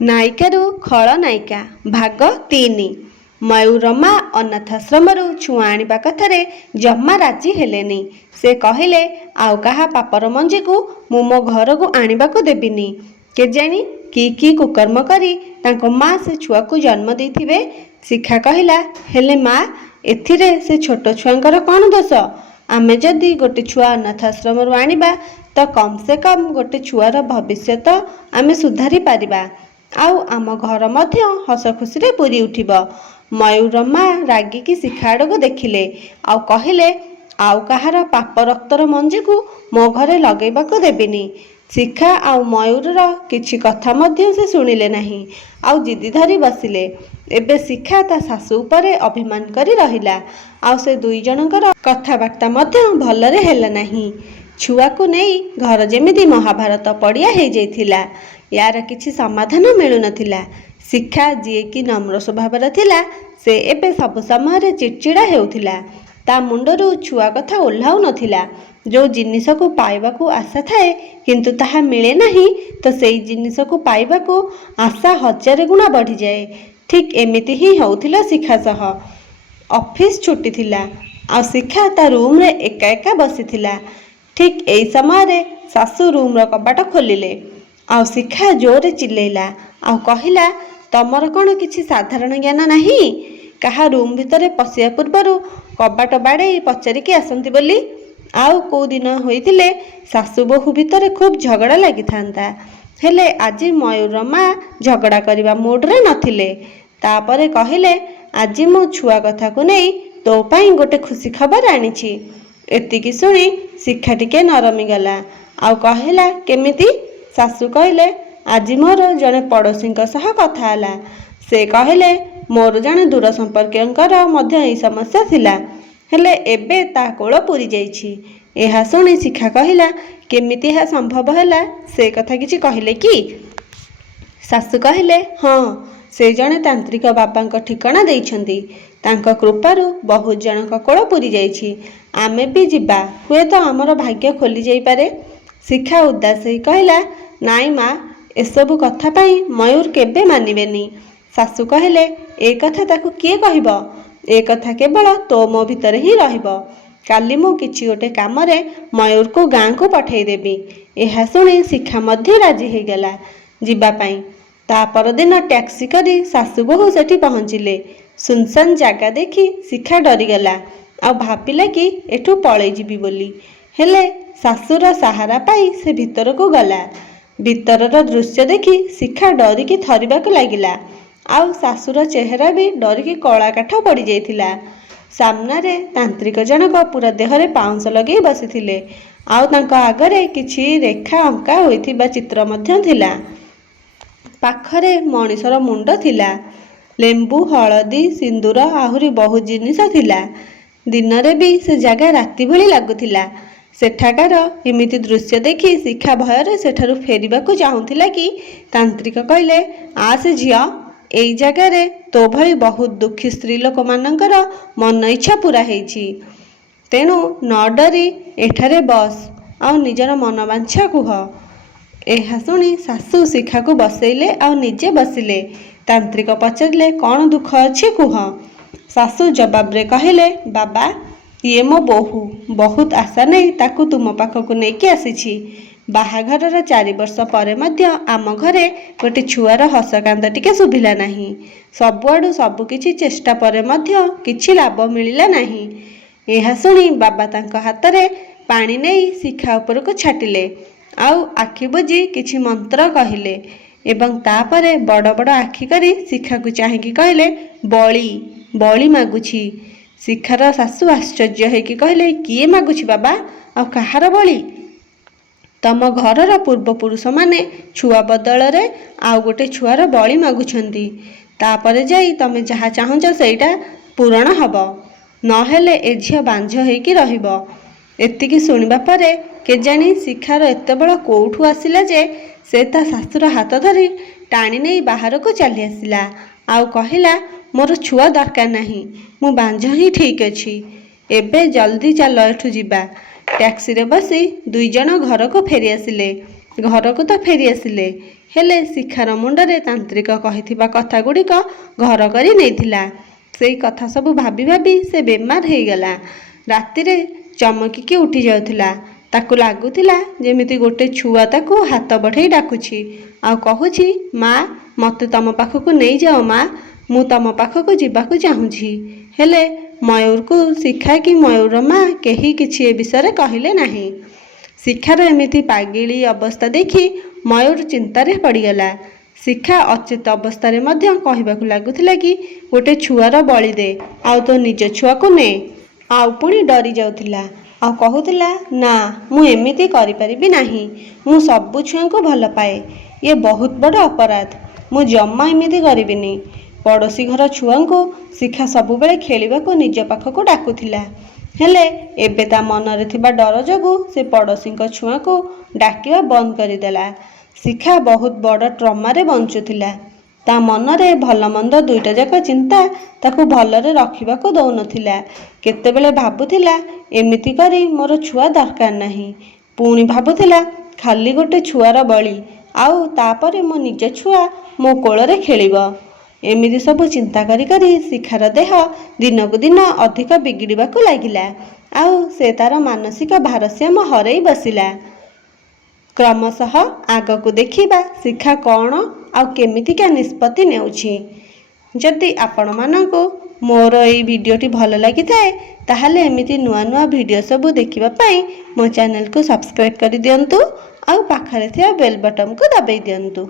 ନାୟିକାରୁ ଖଳନାୟିକା ଭାଗ 3। ମୟୂରମା ଅନାଥାଶ୍ରମରୁ ଛୁଆ ଆଣିବା କଥାରେ ଜମା ରାଜି ହେଲେନି। ସେ କହିଲେ, ଆଉ କାହା ପାପର ମଞ୍ଜିକୁ ମୁଁ ମୋ ଘରକୁ ଆଣିବାକୁ ଦେବିନି। କେଜାଣି କି କୁକର୍ମ କରି ତାଙ୍କ ମା ସେ ଛୁଆକୁ ଜନ୍ମ ଦେଇଥିବେ। ଶିଖା କହିଲା, ହେଲେ ମା, ଏଥିରେ ସେ ଛୋଟ ଛୁଆଙ୍କର କ'ଣ ଦୋଷ? ଆମେ ଯଦି ଗୋଟେ ଛୁଆ ଅନାଥାଶ୍ରମରୁ ଆଣିବା ତ କମ୍ ସେ କମ୍ ଗୋଟେ ଛୁଆର ଭବିଷ୍ୟତ ଆମେ ସୁଧାରି ପାରିବା, ଆଉ ଆମ ଘର ମଧ୍ୟ ହସ ଖୁସିରେ ପୂରି ଉଠିବ। ମୟୂରମା ରାଗିକି ଶିଖା ଆଡ଼କୁ ଦେଖିଲେ ଆଉ କହିଲେ, ଆଉ କାହାର ପାପ ରକ୍ତର ମଞ୍ଜିକୁ ମୋ ଘରେ ଲଗେଇବାକୁ ଦେବିନି। ଶିଖା ଆଉ ମୟୂରର କିଛି କଥା ମଧ୍ୟ ସେ ଶୁଣିଲେ ନାହିଁ, ଆଉ ଜିଦି ଧରି ବସିଲେ। ଏବେ ଶିଖା ତା ଶାଶୁ ଉପରେ ଅଭିମାନ କରି ରହିଲା, ଆଉ ସେ ଦୁଇ ଜଣଙ୍କର କଥାବାର୍ତ୍ତା ମଧ୍ୟ ଭଲରେ ହେଲା ନାହିଁ। ଛୁଆକୁ ନେଇ ଘର ଯେମିତି ମହାଭାରତ ପଡ଼ିଆ ହେଇଯାଇଥିଲା। ୟାର କିଛି ସମାଧାନ ମିଳୁନଥିଲା। ଶିଖା, ଯିଏକି ନମ୍ର ସ୍ୱଭାବର ଥିଲା, ସେ ଏବେ ସବୁ ସମୟରେ ଚିଡ଼ଚିଡ଼ା ହେଉଥିଲା। ତା ମୁଣ୍ଡରୁ ଛୁଆ କଥା ଓହ୍ଲାଉ ନଥିଲା। ଯେଉଁ ଜିନିଷକୁ ପାଇବାକୁ ଆଶା ଥାଏ କିନ୍ତୁ ତାହା ମିଳେ ନାହିଁ, ତ ସେଇ ଜିନିଷକୁ ପାଇବାକୁ ଆଶା 1000 ଗୁଣ ବଢ଼ିଯାଏ। ଠିକ୍ ଏମିତି ହିଁ ହେଉଥିଲା ଶିଖା ସହ। ଅଫିସ ଛୁଟି ଥିଲା, ଆଉ ଶିଖା ତା ରୁମ୍ରେ ଏକା ଏକା ବସିଥିଲା। ଠିକ୍ ଏହି ସମୟରେ ଶାଶୁ ରୁମ୍ର କବାଟ ଖୋଲିଲେ, ଆଉ ଶିଖା ଜୋରରେ ଚିଲେଇଲା ଆଉ କହିଲା, ତମର କ'ଣ କିଛି ସାଧାରଣ ଜ୍ଞାନ ନାହିଁ? କାହା ରୁମ୍ ଭିତରେ ପଶିବା ପୂର୍ବରୁ କବାଟ ବାଡ଼େଇ ପଚାରିକି ଆସନ୍ତି ବୋଲି? ଆଉ କେଉଁ ଦିନ ହୋଇଥିଲେ ଶାଶୁ ବୋହୂ ଭିତରେ ଖୁବ୍ ଝଗଡ଼ା ଲାଗିଥାନ୍ତା। ହେଲେ ଆଜି ମୟୂରମା ଝଗଡ଼ା କରିବା ମୁଡ୍ରେ ନଥିଲେ। ତାପରେ କହିଲେ, ଆଜି ମୁଁ ଛୁଆ କଥାକୁ ନେଇ ତୋ ପାଇଁ ଗୋଟେ ଖୁସି ଖବର ଆଣିଛି। ଏତିକି ଶୁଣି ଶିଖା ଟିକେ ନରମିଗଲା ଆଉ କହିଲା, କେମିତି? ଶାଶୁ କହିଲେ, ଆଜି ମୋର ଜଣେ ପଡ଼ୋଶୀଙ୍କ ସହ କଥା ହେଲା। ସେ କହିଲେ, ମୋର ଜଣେ ଦୂର ସମ୍ପର୍କୀୟଙ୍କର ମଧ୍ୟ ଏହି ସମସ୍ୟା ଥିଲା, ହେଲେ ଏବେ ତା କୋଳ ପୂରି ଯାଇଛି। ଏହା ଶୁଣି ଶିଖା କହିଲା, କେମିତି ଏହା ସମ୍ଭବ ହେଲା, ସେ କଥା କିଛି କହିଲେ କି? ଶାଶୁ କହିଲେ, ହଁ, ସେ ଜଣେ ତାନ୍ତ୍ରିକ ବାବାଙ୍କ ଠିକଣା ଦେଇଛନ୍ତି। ତାଙ୍କ କୃପାରୁ ବହୁତ ଜଣଙ୍କ କୋଳ ପୂରି ଯାଇଛି। ଆମେ ବି ଯିବା, ହୁଏତ ଆମର ଭାଗ୍ୟ ଖୋଲି ଯାଇପାରେ। ଶିଖା ଉଦାସ ହୋଇ କହିଲା, ନାଇଁ ମା, ଏସବୁ କଥା ପାଇଁ ମୟୂର କେବେ ମାନିବେନି। ଶାଶୁ କହିଲେ, ଏ କଥା ତାକୁ କିଏ କହିବ? ଏ କଥା କେବଳ ତୋ ମୋ ଭିତରେ ହିଁ ରହିବ। କାଲି ମୁଁ କିଛି ଗୋଟେ କାମରେ ମୟୂରକୁ ଗାଁକୁ ପଠେଇଦେବି। ଏହା ଶୁଣି ଶିଖା ମଧ୍ୟ ରାଜି ହେଇଗଲା ଯିବା ପାଇଁ। ତା ପରଦିନ ଟ୍ୟାକ୍ସି କରି ଶାଶୁ ବୋହୂ ସେଠି ପହଞ୍ଚିଲେ। ସୁନସାନ ଜାଗା ଦେଖି ଶିଖା ଡରିଗଲା ଆଉ ଭାବିଲା କି ଏଠୁ ପଳେଇ ଯିବି ବୋଲି। ହେଲେ ଶାଶୁର ସାହାରା ପାଇ ସେ ଭିତରକୁ ଗଲା। ଭିତରର ଦୃଶ୍ୟ ଦେଖି ଶିଖା ଡରିକି ଥରିବାକୁ ଲାଗିଲା, ଆଉ ଶାଶୁର ଚେହେରା ବି ଡରିକି କଳା କାଠ ପଡ଼ିଯାଇଥିଲା। ସାମ୍ନାରେ ତାନ୍ତ୍ରିକ ଜଣକ ପୁରା ଦେହରେ ପାଉଁଶ ଲଗେଇ ବସିଥିଲେ, ଆଉ ତାଙ୍କ ଆଗରେ କିଛି ରେଖା ଅଙ୍କା ହୋଇଥିବା ଚିତ୍ର ମଧ୍ୟ ଥିଲା। ପାଖରେ ମଣିଷର ମୁଣ୍ଡ ଥିଲା। ଲେମ୍ବୁ, ହଳଦୀ, ସିନ୍ଦୁର, ଆହୁରି ବହୁତ ଜିନିଷ ଥିଲା। ଦିନରେ ବି ସେ ଜାଗା ରାତି ଭଳି ଲାଗୁଥିଲା। ସେଠାକାର ଏମିତି ଦୃଶ୍ୟ ଦେଖି ଶିଖା ଭୟରେ ସେଠାରୁ ଫେରିବାକୁ ଚାହୁଁଥିଲା କି ତାନ୍ତ୍ରିକ କହିଲେ, ଆସେ ଝିଅ, ଏଇ ଜାଗାରେ ତୋ ଭଳି ବହୁତ ଦୁଃଖୀ ସ୍ତ୍ରୀ ଲୋକମାନଙ୍କର ମନ ଇଚ୍ଛା ପୂରା ହେଇଛି। ତେଣୁ ନ ଡରି ଏଠାରେ ବସ ଆଉ ନିଜର ମନବାଞ୍ଛା କୁହ। ଏହା ଶୁଣି ଶାଶୁ ଶିଖାକୁ ବସେଇଲେ ଆଉ ନିଜେ ବସିଲେ। ତାନ୍ତ୍ରିକ ପଚାରିଲେ, କ'ଣ ଦୁଃଖ ଅଛି କୁହ। ଶାଶୁ ଜବାବରେ କହିଲେ, ବାବା, ଇଏ ମୋ ବୋହୂ। ବହୁତ ଆଶା ନେଇ ତାକୁ ତୁମ ପାଖକୁ ନେଇକି ଆସିଛି। ବାହାଘରର 4 ବର୍ଷ ପରେ ମଧ୍ୟ ଆମ ଘରେ ଗୋଟେ ଛୁଆର ହସ କାନ୍ଦ ଟିକେ ଶୁଭିଲା ନାହିଁ। ସବୁଆଡ଼ୁ ସବୁକିଛି ଚେଷ୍ଟା ପରେ ମଧ୍ୟ କିଛି ଲାଭ ମିଳିଲା ନାହିଁ। ଏହା ଶୁଣି ବାବା ତାଙ୍କ ହାତରେ ପାଣି ନେଇ ଶିଖା ଉପରକୁ ଛାଟିଲେ ଆଉ ଆଖି ବୁଜି କିଛି ମନ୍ତ୍ର କହିଲେ ଏବଂ ତାପରେ ବଡ଼ ବଡ଼ ଆଖି କରି ଶିଖାକୁ ଚାହିଁକି କହିଲେ, ବଳି, ବଳି ମାଗୁଛି। ଶିଖାର ଶାଶୁ ଆଶ୍ଚର୍ଯ୍ୟ ହେଇକି କହିଲେ, କିଏ ମାଗୁଛି ବାବା, ଆଉ କାହାର ବଳି? ତମ ଘରର ପୂର୍ବପୁରୁଷମାନେ ଛୁଆ ବଦଳରେ ଆଉ ଗୋଟେ ଛୁଆର ବଳି ମାଗୁଛନ୍ତି। ତାପରେ ଯାଇ ତମେ ଯାହା ଚାହୁଁଛ ସେଇଟା ପୂରଣ ହବ, ନହେଲେ ଏ ଝିଅ ବାଞ୍ଝ ହେଇକି ରହିବ। ଏତିକି ଶୁଣିବା ପରେ କେଜାଣି ଶିଖାର ଏତେ ବଳ କୋଉଠୁ ଆସିଲା ଯେ ସେ ତା ଶାଶୁର ହାତ ଧରି ଟାଣି ନେଇ ବାହାରକୁ ଚାଲି ଆସିଲା ଆଉ କହିଲା, ମୋର ଛୁଆ ଦରକାର ନାହିଁ, ମୁଁ ବାଞ୍ଝ ହିଁ ଠିକ୍ ଅଛି। ଏବେ ଜଲ୍ଦି ଚାଲ ଏଠୁ ଯିବା। ଟ୍ୟାକ୍ସିରେ ବସି 2 ଜଣ ଘରକୁ ଫେରିଆସିଲେ। ଘରକୁ ତ ଫେରିଆସିଲେ, ହେଲେ ଶିଖାର ମୁଣ୍ଡରେ ତାନ୍ତ୍ରିକ କହିଥିବା କଥା ଗୁଡ଼ିକ ଘର କରି ନେଇଥିଲା। ସେଇ କଥା ସବୁ ଭାବି ଭାବି ସେ ବେମାର ହେଇଗଲା। ରାତିରେ ଚମକିକି ଉଠି ଯାଉଥିଲା। ତାକୁ ଲାଗୁଥିଲା ଯେମିତି ଗୋଟେ ଛୁଆ ତାକୁ ହାତ ବଢ଼େଇ ଡାକୁଛି ଆଉ କହୁଛି, ମା, ମୋତେ ତମ ପାଖକୁ ନେଇଯାଅ ମା, ମୁଁ ତମ ପାଖକୁ ଯିବାକୁ ଚାହୁଁଛି। ହେଲେ ମୟୂରକୁ ଶିଖା କି ମୟୂର ମା କେହି କିଛି ଏ ବିଷୟରେ କହିଲେ ନାହିଁ। ଶିଖାର ଏମିତି ପାଗିଳି ଅବସ୍ଥା ଦେଖି ମୟୂର ଚିନ୍ତାରେ ପଡ଼ିଗଲା। ଶିଖା ଅଚେତ ଅବସ୍ଥାରେ ମଧ୍ୟ କହିବାକୁ ଲାଗୁଥିଲା କି ଗୋଟେ ଛୁଆର ବଳି ଦେ, ଆଉ ତୋ ନିଜ ଛୁଆକୁ ନେ। ଆଉ ପୁଣି ଡରି ଯାଉଥିଲା ଆଉ କହୁଥିଲା, ନା, ମୁଁ ଏମିତି କରିପାରିବି ନାହିଁ। ମୁଁ ସବୁ ଛୁଆଙ୍କୁ ଭଲ ପାଏ। ଇଏ ବହୁତ ବଡ଼ ଅପରାଧ। ମୁଁ ଜମା ଏମିତି କରିବିନି। ପଡ଼ୋଶୀ ଘର ଛୁଆଙ୍କୁ ଶିଖା ସବୁବେଳେ ଖେଳିବାକୁ ନିଜ ପାଖକୁ ଡାକୁଥିଲା। ହେଲେ ଏବେ ତା ମନରେ ଥିବା ଡର ଯୋଗୁଁ ସେ ପଡ଼ୋଶୀଙ୍କ ଛୁଆଙ୍କୁ ଡାକିବା ବନ୍ଦ କରିଦେଲା। ଶିଖା ବହୁତ ବଡ଼ ଟ୍ରମାରେ ବଞ୍ଚୁଥିଲା। ତା ମନରେ ଭଲ ମନ୍ଦ ଦୁଇଟା ଯାକ ଚିନ୍ତା ତାକୁ ଭଲରେ ରଖିବାକୁ ଦଉନଥିଲା। କେତେବେଳେ ଭାବୁଥିଲା ଏମିତି କରି ମୋର ଛୁଆ ଦରକାର ନାହିଁ, ପୁଣି ଭାବୁଥିଲା ଖାଲି ଗୋଟେ ଛୁଆର ବଳି, ଆଉ ତାପରେ ମୋ ନିଜ ଛୁଆ ମୋ କୋଳରେ ଖେଳିବ। ଏମିତି ସବୁ ଚିନ୍ତା କରି କରି ଶିଖାର ଦେହ ଦିନକୁ ଦିନ ଅଧିକ ବିଗିଡ଼ିବାକୁ ଲାଗିଲା ଆଉ ସେ ତାର ମାନସିକ ଭାରସାମ୍ୟ ହରେଇ ବସିଲା। କ୍ରମଶଃ ଆଗକୁ ଦେଖିବା ଶିଖା କ'ଣ ଆଉ କେମିତିକା ନିଷ୍ପତ୍ତି ନେଉଛି। ଯଦି ଆପଣମାନଙ୍କୁ ମୋର ଏଇ ଭିଡ଼ିଓଟି ଭଲ ଲାଗିଥାଏ ତାହେଲେ ଏମିତି ନୂଆ ନୂଆ ଭିଡ଼ିଓ ସବୁ ଦେଖିବା ପାଇଁ ମୋ ଚ୍ୟାନେଲକୁ ସବସ୍କ୍ରାଇବ୍ କରିଦିଅନ୍ତୁ ଆଉ ପାଖରେ ଥିବା ବେଲ୍ ବଟନକୁ ଦବାଇ ଦିଅନ୍ତୁ।